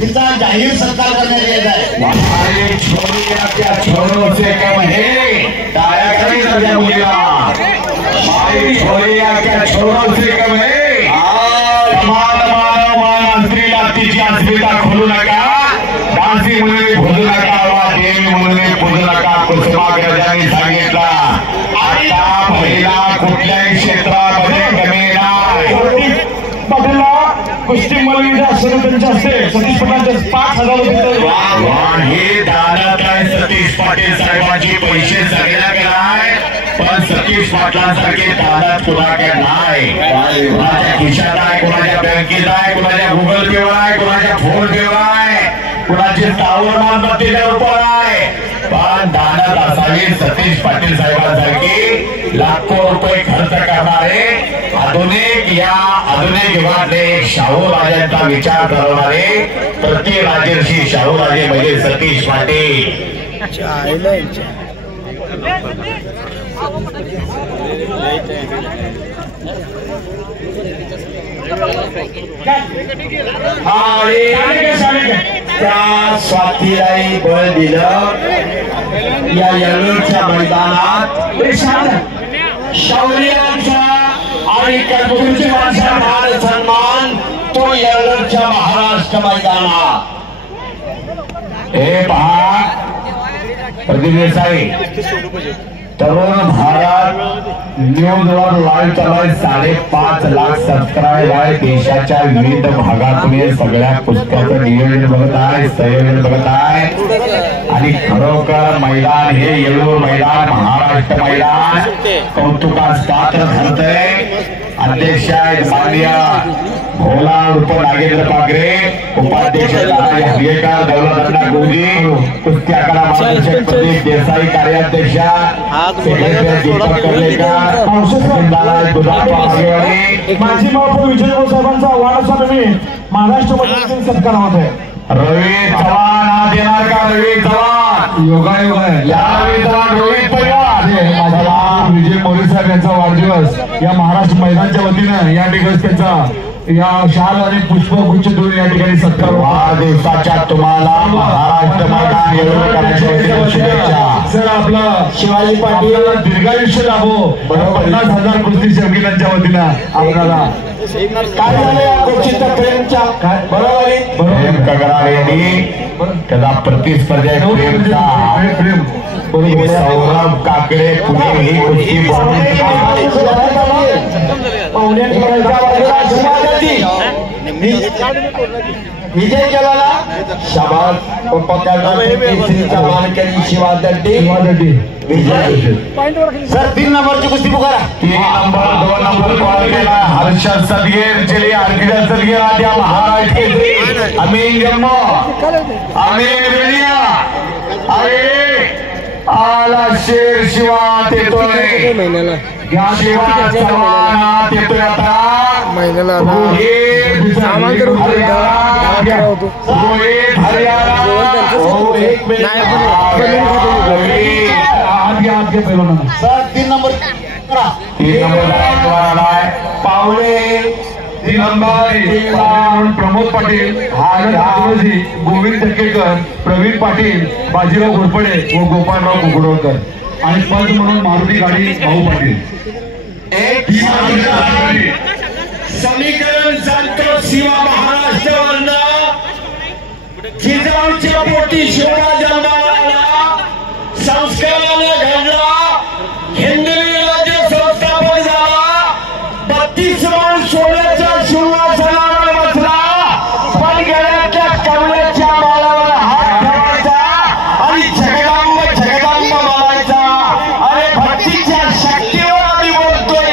तिचा जाहीर सत्कार करण्यात येत आहे। हमारे छोरिया क्या छोरों से कम है, टाया करी दर्जा मुलीला। हमारी छोरिया क्या छोरों से कम है, मान मानव मान स्त्रीला तिची अस्मिता खोलू नका, दासी मुली भोजू नका वा देवी मुली पूजू नका, कुसुमाग्रजांनी सांगितला। आता महिला कुठल्याही क्षेत्रामध्ये कमी नाही। पाटीलला कुस्ती मल्लीच्या त्यांच्या हस्ते सतीश पाटलांचे 5,000 रुपये हे दानत आहे सतीश पाटील साहेबांची पैसे सगळ्याकडे आहे, पण सतीश पाटलांसारखे दानत कुणाकडे नाही। कुणाच्या खिशात आहे, कुणाच्या बँकेत आहे, कुणाच्या गुगल पेवर आहे, कुणाच्या फोन पेवर आहे, कुणाची टावर मालमत्तेच्या रूपावर आहे, पण दानत असावी सतीश पाटील साहेबांसारखी लाखो रुपये खर्च करणारे आधुनिक युगातले शाहू राजांचा विचार करणारे प्रति राजर्षी शाहू राजे म्हणजे सतीश पाटील। त्या स्वातीलाही बळ दिलं या येळूरच्या मैदानात शौर्याचा आणि कर्तृत्वाचा मान सन्मान तो येळूरच्या महाराष्ट्र मैदानात। हे पहा प्रदीप देसाई तरुण भारत न्यूजवर लाईव्ह चालू 5.5 लाख सबस्क्राईब आहे। देशाच्या विविध भागातून सगळ्या पुस्तकाचं नियोजन बघत आहे, संयोजन बघत आहे आणि खरोखर मैदान हे येळूर मैदान महाराष्ट्र मैदान कौतुकास पात्र ठरतंय। अध्यक्ष माननीय भोला उर्फ नागेंद्र पागरे, उपाध्यक्ष हरियकार दौलतअण्णा गोजी, कुस्ती आखाडा मार्गदर्शक प्रदीप देसाई, कार्याध्यक्ष दीपक कर्लेकर, माजी महापौर विजय साहेबांचा वाढदिवसानिमित्त महाराष्ट्र मध्ये सत्कार होत आहे। रवी चव्हाण हा देणार का? रवी चव्हाण योगायोग आहे या रवी चव्हाण रोहित पवार विजय मोरे साहेब यांचा वाढदिवस या महाराष्ट्र मैदानच्या वतीनं या ठिकाणी त्यांचा या शाल आणि पुष्पगुच्छ देऊन या ठिकाणी सत्कार। वाढदिवसाच्या तुम्हाला महाराष्ट्र मैदान येळूर करण्याच्या शुभेच्छा। सर आपला शिवाजी पाटील दीर्घायुष्य लाभो, 50,000 कुस्ती शौकीनांच्या वतीनं आपल्याला काय झालं या गोष्टीचा प्रेमच्या प्रेम कगराळे यांनी त्याचा प्रतिस्पर्धा प्रेम सौरभ काकडे पुणे ही कुस्ती विजय केला शाबास शिवा दड्डी विजय। सर 3 नंबरची कुस्ती पुकारा। 3 नंबर 2 नंबर कॉल केला हर्षद सदगीर, चलिए हर्षद सदगीर आद्या महाराज के अमीन जम्मो अमीन रेडिया अरे आला शेर शिवात येतोय, शिवा चव्हाणात येतोय आता महिन्याला रोहित हरियाणा सर 3 नंबर पावले 3 नंबर प्रमोद पाटील, आदिवासी गोविंद टक्केकर, प्रवीण पाटील, बाजीराव घोरपडे व गोपाळराव कुकुडवकर आणि पद म्हणून मारुती गाडी भाऊ पाटील। समीकरण सांगतो शिवा महाराष्ट्रावरनं जिजाऊच्या पोटी शिवरा जन्माला संस्काराने घडला, हिंदवी राज्य संस्थापक झाला, 32 वर्ष सोन्याच्या सिंहासनावर बसला, पण गळ्याच्या कमळाच्या माळावर हात ठेवायचा आणि जगदांब जगदांब बोलायचा। अरे भक्तीच्या शक्तीवर आम्ही बोलतोय,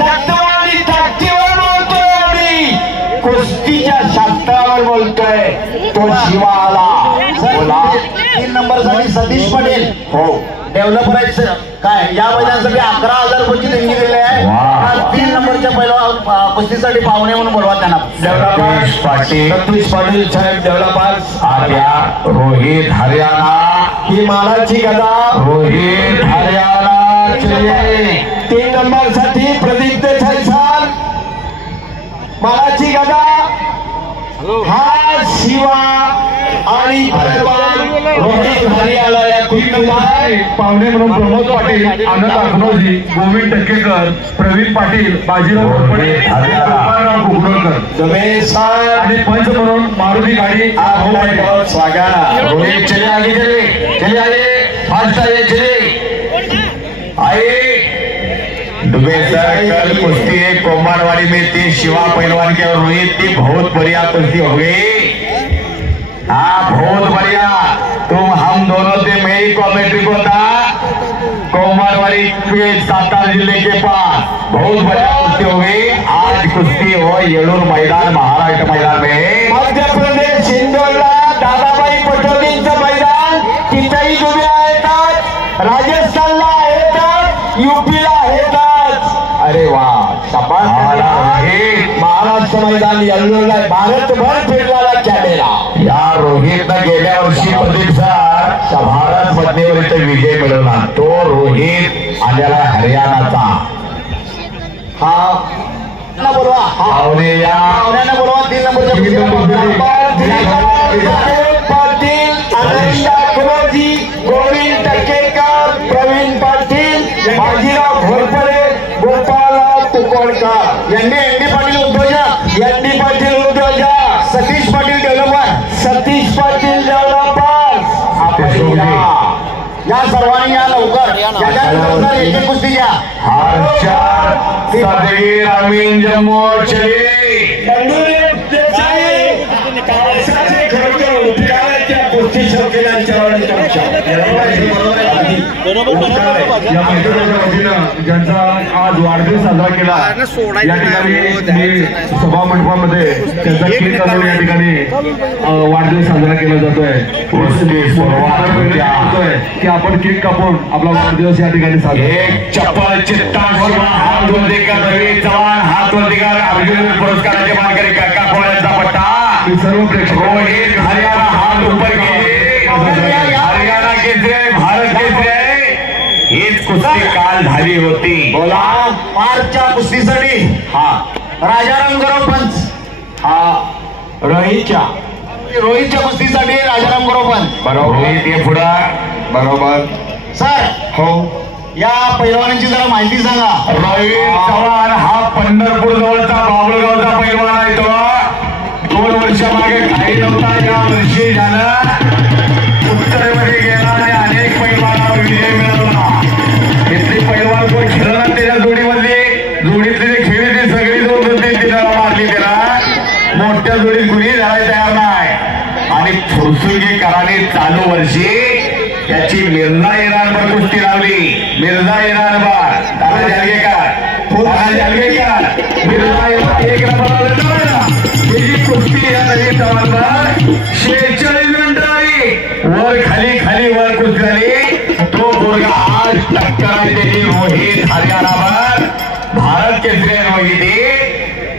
तत्वानी ताकदीवर बोलतोय, आम्ही कुस्तीच्या शास्त्रावर बोलतोय। तो शिवा आला बोला। 3 नंबर साठी सतीश पाटील हो डेव्हलपर आहेत काय या मैदानासाठी 11,000 रुपयाची देणगी दिली आहे। 3 नंबरच्या पहिल्या कुस्तीसाठी पाहुणे म्हणून बोलवा त्यांना। सतीश पाटील साहेब डेव्हलपर्स आर्या रोहित हरियाणा ही मालाची गदा रोहित हरियाणा चलिए 3 नंबर साठी प्रदीप देसाई सर मालाची गदा हा शिवा आणि रोहित हरियाला या कुटुंबा पाहुणे म्हणून प्रमोद पाटील, आनंद अग्नोजी, गोविंद टक्केकर, प्रवीण पाटील, बाजीराव घोरपडे, गोपाळराव कुकडकर आणि पंच म्हणून मारुती गाडी स्वागत. रोहित चले आगे, चले आगे, फास्ट आगे चले आए. दुबे सर कल कुश्ती है कोमारवाड़ी में थी, शिवा पहलवान के और रोहित थी. बहुत बढ़िया कुश्ती हो गई. हाँ बहुत बढ़िया. तुम हम दोनों थे, मैं ही कॉमेंट्री को था कोमारवाड़ी के सातारा जिले के पास. बहुत बढ़िया कुश्ती हो गई. आज कुश्ती हो येलूर मैदान, महाराष्ट्र मैदान में. मध्य प्रदेश इंदोरला दादाबाई पटोलेंचं मैदान, तिथेही दुबे आहेत, राजस्थानला आहेत, यूपीला आहेत. अरे वा, महाराष्ट्र मैदान येल्लोरला भारतभर फिरणारा कॅमेरा. या रोहितनं गेल्या वर्षी प्रदीप सर भारत पत्नीवर इथे विजय मिळवला. तो रोहित आलेला हरियाणाचा. हा बोलवा, पाहुणे या बोलवा. 3 नंबरच्या पाटील, आनंद अग्नोजी, गोविंद टक्केकर, प्रवीण पाटील, बाजीराव घोरपडे, गोपाळराव कुकडकर, एनडी पाटील उद्योजक, एनडी पाटील उद्योजक, सतीश पाटील डेव्हलपर, सतीश पाटील डेव्हलपर्स. या सर्वांनी या लवकर. याच्यानंतर एक कुस्ती घ्या. हर्षद सदगीर अमीन जम्मू चले. ज्यांचा आज वाढदिवस साजरा केला, या ठिकाणी मी सभा मंडपामध्ये त्यांचा केक काढून या ठिकाणी वाढदिवस साजरा केला जातोय. की आपण केक कापून आपला वाढदिवस या ठिकाणी साजरा. एक चप्पल चित्ता हात वरती कर, रवी चव्हाण हात वरती कर. अर्जुन पुरस्काराचे मानकरी काका पोळ्यांचा पट्टा. सर्व प्रेक्षक रोहित हरियाणा हात ऊपर केले. हरियाणा केसरी, भारत केसरी. हीच कुस्ती काल झाली होती. बोला. मार्चच्या कुस्तीसाठी हा राजाराम गौरव पंच. हा रोहितच्या कुस्तीसाठी राजाराम गौरव पंच. बरोबर. रोहित ये पुढं. बरोबर सर. हो. या पैलवानांची जरा माहिती सांगा. रोहित चव्हाण हा पंढरपूर जवळचा बाबुळगावचा पैलवान आहे. तो 2 वर्षामागे काही नव्हता. या वर्षी झालं उत्तरेमध्ये गेला आणि अनेक पैलवानावर विजय मिळवला. इथली पैलवान कोण खेळणार त्याच्या जोडीतली जे खेळी ती सगळी जोड होती, तिला मारली. त्याला मोठ्या जोडीत कुणी जायला तयार नाही. आणि फुरसुंगीकरांनी चालू वर्षी याची मिर्झा इराणवर कुस्ती लावली. मिर्झा इराणवर दादा जालगेकर, मिर्झा इराण 1 नंबरला. ही कुस्ती या नवीन जमान्यात 46 मिनिटं आली. वर खाली वर कुस्ती झाली. तो मुलगा आज टक्कर आहे त्याची रोहित हरियाणावर. भारत केसरी रोहित.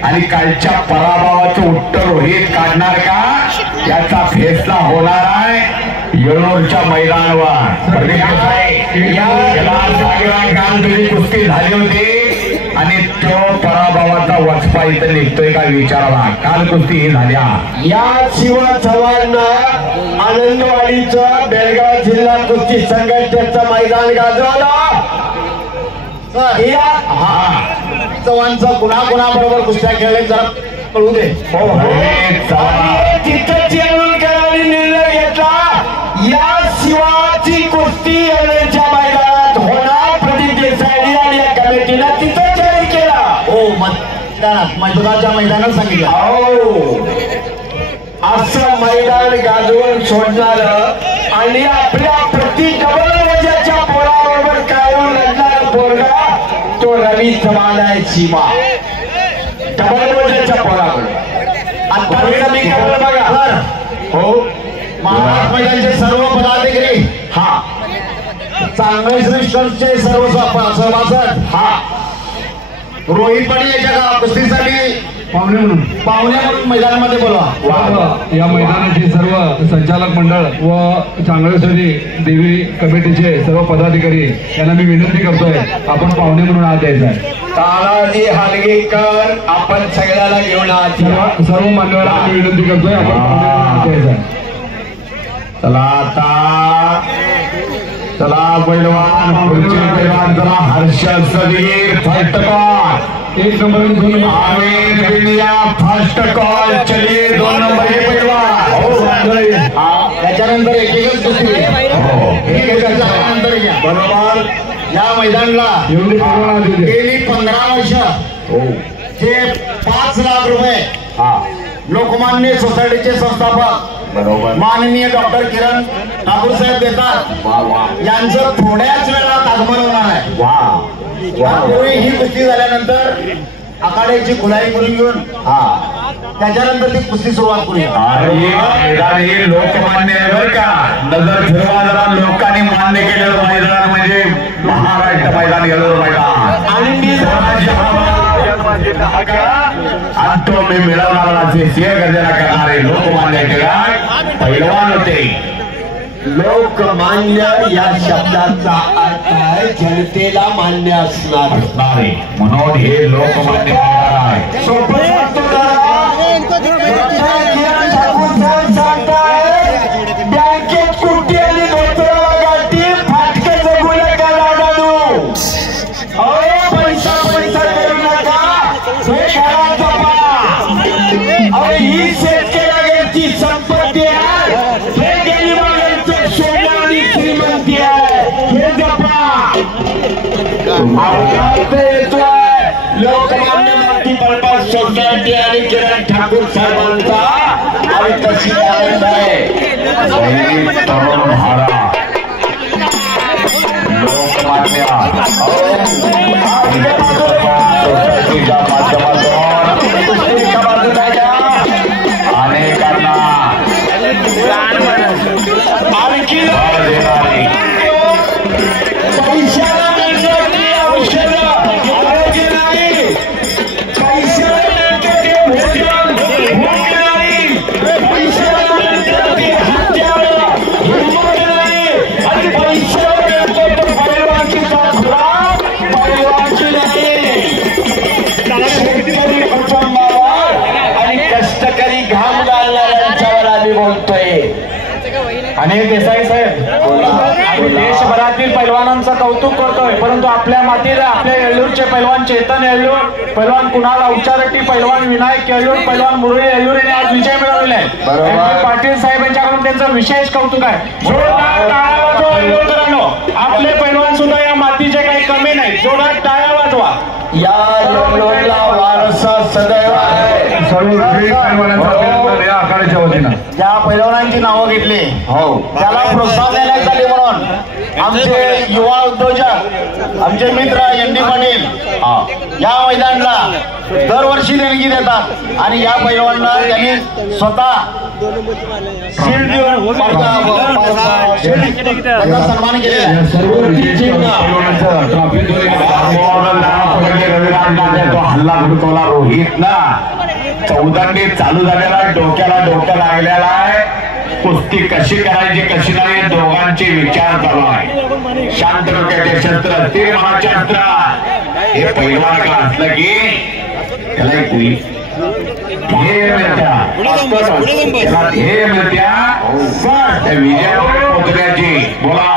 आणि कालच्या पराभवाचं उत्तर रोहित काढणार का, याचा फैसला होणार आहे येळूरच्या मैदानावर. काल तुझी कुस्ती झाली होती आणि तो पराभवाचा वचपा इथं निघतोय का विचारावा. काल कुस्ती ही झाल्या. या शिवा चव्हाणनं आनंदवाडीचं बेळगाव जिल्हा कुस्ती संघटनेचं मैदान गाजवलं. चव्हाणचं कुणाबरोबर कुस्त्या खेळले जरा कळू दे. तिथं चेअरमन निर्णय घेतला. या शिवाची कुस्ती येळूरच्या मैदानात होणार. प्रदीप देसाई आणि या कमिटीनं तिथं जाहीर केला. हो, मैदानाच्या मैदानात सांगितलं. हो, असं मैदान गाजवून सोडणार आणि आपल्या प्रति डबल वजाच्या पोराबरोबर कायम लढणार पोरगा तो रवी चव्हाण आहे. शिवा डबल वजाच्या पोराबरोबर आता मी केलं बघा. हो, महाराष्ट्र मैदानचे सर्व पदाधिकारी, चांगले श्रेष्ठचे सर्व सभासद, रोहित पाटील याच्या कुस्तीसाठी पाहुणे म्हणून मैदानामध्ये बोलवा. या मैदानाचे सर्व संचालक मंडळ व चांगळेश्वरी देवी कमिटीचे सर्व पदाधिकारी यांना मी विनंती करतोय आपण पाहुणे म्हणून आत यायचं आहे. तानाजी हालगेकर आपण सगळ्याला घेऊन आत सर्व मान्यवरांना मी विनंती करतोय आपण पाहुणे म्हणून आत यायचं आहे. चला पैलवान पुढचे पैलवान चला Harshad Sadgir first call 1 number Aamir India first call चलिए 2 नंबर हे पैलवान त्याच्यानंतर एक कुस्ती बरोबर. या मैदानाला गेली 15 वर्ष जे 5 लाख रुपये लोकमान्य सोसायटीचे संस्थापक बरोबर माननीय डॉक्टर किरण ठाकूर साहेब देतात यांचं थोड्याच वेळात आगमन होणार आहे. यापूर्वी ही कुस्ती झाल्यानंतर आखाड्याची खुलाई करून घेऊन त्याच्यानंतर ती कुस्ती सुरुवात करूया. हे लोकमान्य आहे बरं का. नजर फिरवा जरा लोकांनी मान्य केलेलं मैदान म्हणजे महाराष्ट्र मैदान गेलेलं मैदान आणि तो मी मिळवणारे सिंह गर्जना करणारे लोकमान्य टिळक पैलवान होते. लोकमान्य या शब्दाचा अर्थ आहे जनतेला मान्य असणारे म्हणून हे लोकमान्य आहे. बँकेत कुठे आणि गाठी फाटक्याचं गुन्हा करा दादू. पैसा करू नका ही शेतकऱ्याची संपत्ती आहे. हे गरीबांचं सोनं आणि श्रीमंती आहे. हे जपा येतोय लोकमान्य माती बळपास सोसायटी आणि किरण ठाकूर साहेबांचा आणि तशी आनंद आहे. तरुण महाराज लोकमान्य सोसायटीच्या माध्यमातून अनेकांना आणखी पैशाला मिळण्याची औषधं आरोग्य नाही. पैशाला मिळण्याचे भोजन नाही. पैशाला मिळण्याची हत्यारं हिंमत नाही. आणि पैशाला मिळतो तो पैलवानकीचा खुराक पैलवानकी नाही. शेतकरी कुटुंबावर आणि कष्टकरी घाम घालणाऱ्यांच्यावर आम्ही बोलतोय. आणि देसाई साहेब आम्ही देशभरातील पैलवानांचं कौतुक करतोय परंतु आपल्या मातीला आपल्या येळ्ळूरचे पैलवान चेतन येळ्ळूर पैलवान कुणाल औचारट्टी पैलवान विनायक येळ्ळूर पैलवान मुरळी येळ्ळूर यांनी आज विजय मिळवले आहे. पाटील साहेब यांच्याकडून त्यांचं विशेष कौतुक आहे. जोरदार टाळ्या वाजवा येळ्ळूरकरांनो. आपले पैलवान सुद्धा या मातीचे काही कमी नाही. जोरात टाळ्या वाजवा. या येळ्ळूरला वारसा सदैव आहे. सर्व पैलवानांचा आखाड्याच्या वतीनं ज्या पैलवानांची नावं घेतली त्याला प्रोत्साहन देण्यासाठी म्हणून आमचे युवा उद्योजक आमचे मित्र एनडी पाटील या मैदानाला दरवर्षी देणगी देतात आणि या पैलवानांना त्यांनी स्वतः शील्ड देऊन त्यांचा सन्मान केलेला हल्ला गुडकवला रोहित ना 14 चालू झालेला डोक्याला लागलेला आहे. कुस्ती कशी करायची कशी नाही दोघांचे विचार चालू आहे. शांत डोक्याचे शस्त्र स्थिर मनाचे शस्त्र हे पैलवानाकडे असलं की त्याला ध्येय विजयावर पोहोचण्याची. बोला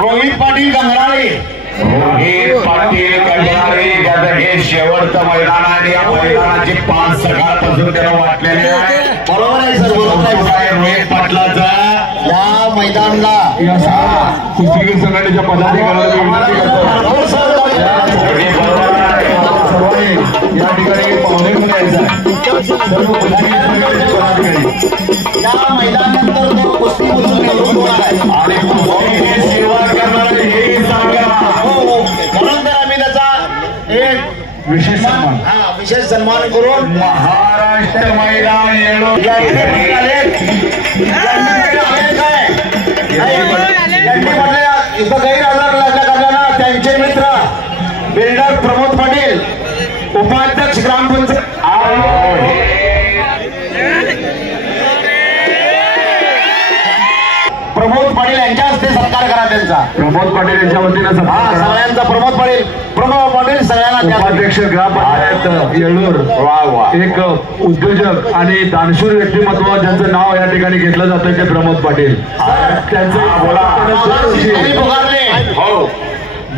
रोहित पाटील गंगराळे. रोहित पाटील गंगराळे ज्याचं हे शेवटचं मैदान आहे. या मैदानाची 5 सकाळपासून त्याला वाटलेली आहे. बरोबर आहे सर, बरोबर आहे. रोहित पाटलाचा या मैदानाला कुस्तीगीर संघटनेच्या पदाधिकाऱ्यांना या ठिकाणी पाहुणे म्हणून यायचं आहे. सर्व कुस्तीगीर संघटनेचे पदाधिकारी या मैदानानंतर तो कुस्ती आणि कुस्तीची सेवा करणारे हे सांगा. म्हणून तर आम्ही त्याचा एक विशेष सन्मान विशेष सन्मान करून महाराष्ट्र मैदान येळूर इथं गैरहजर असल्या कारणानं त्यांचे मित्र बिल्डर प्रमोद पाटील उपाध्यक्ष ग्रामपंचायत प्रमोद पाटील यांच्या हस्ते सत्कार करा त्यांचा. प्रमोद पाटील यांच्या वतीनं सगळ्यांचा प्रमोद पाटील सगळ्यांना. उपाध्यक्ष ग्रामपंचायत येळूर एक उद्योजक आणि दानशूर व्यक्तिमत्व ज्यांचं नाव या ठिकाणी घेतलं जातं ते प्रमोद पाटील. त्यांचं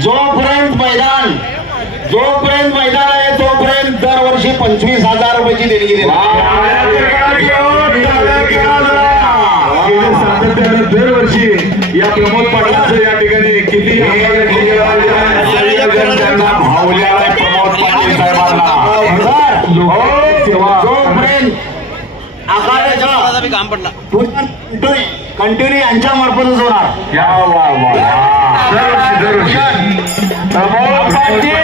जोपर्यंत मैदान आहे तोपर्यंत दरवर्षी 25,000 रुपयाची देणगी देणार. दरवर्षी या प्रमोद पाटलांचं या ठिकाणी किती प्रमोद पाटील साहेबांना जोपर्यंत आखाड्याचा कंटिन्यू यांच्या मार्फतच होणार. प्रमोद पाटील,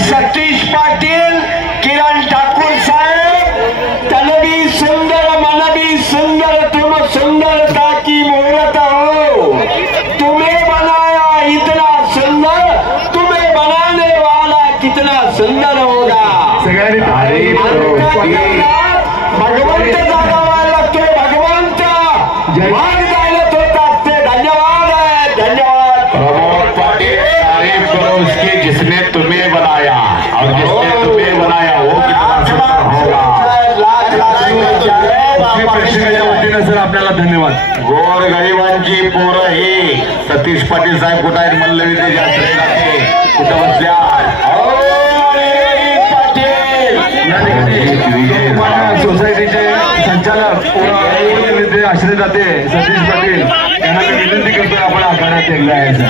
सतीश पाटील, किरण ठाकूर साहेब, तनवी सुंदर मनवी सुंदर तुम सुंदरता की मूर्त हो. तुम्हें बनाया इतना सुंदर, तुम्हें बनाने वाला कितना सुंदर होगा. भगवंत जागावा लागतोय. भगवंत मान जायला होतात ते. धन्यवाद आहे. धन्यवाद. प्रमोद पाटिल तारीफ करो उसकी जिसने तुम्हें बनाया और जिसने तुम्हें बनाया वो कितना सुंदर होगा. प्रेक्षकाच्या वतीनं सर आपल्याला धन्यवाद. गोर गरिबांची पोरं ही सतीश पाटील साहेब कुठं आहेत मल्लविद्येच्या श्रेणाचे कुठं बसल्या. सोसायटीचे संचालक आश्रय जाते सतीश पाटील यांना मी विनंती करतोय आपण आखाड्यात एकदा यायचं.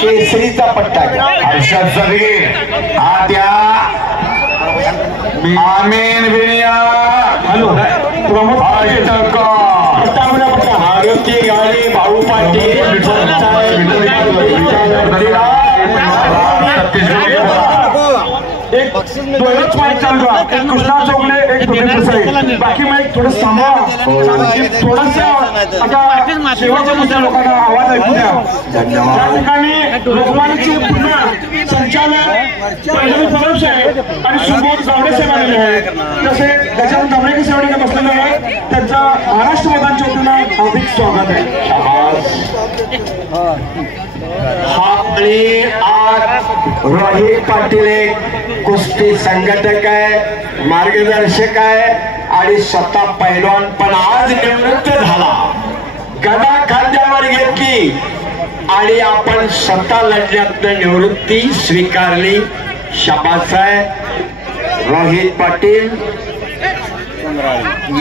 केसरीचा पट्टा हर्षद सगळे हा त्या आमीन बिनिया हॅलो प्रमोद मारुती गाडी भाऊ पाटील एक दोनच माईक चालू आहे. एक कृष्णा चौगले एक तुम्ही बाकी माईक थोडं सांभाळा. थोडंसं आता शेवटच्या मुद्द्या लोकांना आवाज ऐकू द्या. त्या ठिकाणी लोकमान्यचे पुन्हा संचालक पहिले फरब साहेब आणि सुबोध गावडे साहेब आलेले आहेत. तसे गजानन दामलेकर साहेब इथे बसलेले आहेत. त्यांचा महाराष्ट्र मैदानच्या वतीनं हार्दिक स्वागत आहे. आपली आज रोहित पाटील एक कुस्ती संघटक आहे, मार्गदर्शक आहे आणि स्वतः पैलवान पण आज निवृत्त झाला. गदा खांद्यावर घेतली आणि आपण स्वतः लढण्यातनं निवृत्ती स्वीकारली. शाबास आहे रोहित पाटील.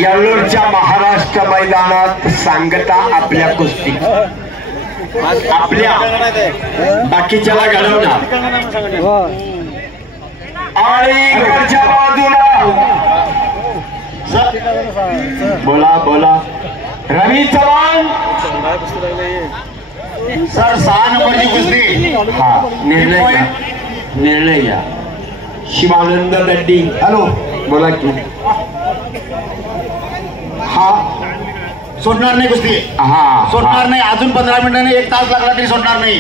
येळूरच्या महाराष्ट्र मैदानात सांगता आपल्या कुस्ती आपल्या बाकीच्याला घडवणार आणि घरच्या बाजूला बोला रवी चव्हाण सर 6 नंबरची कुस्ती. हा निर्णय घ्या. शिवानंद दड्डी हॅलो बोला की हा सोडणार नाही कुस्ती. हा सोडणार नाही. अजून 15 मिनिटांनी 1 तास लागला तरी सोडणार नाही.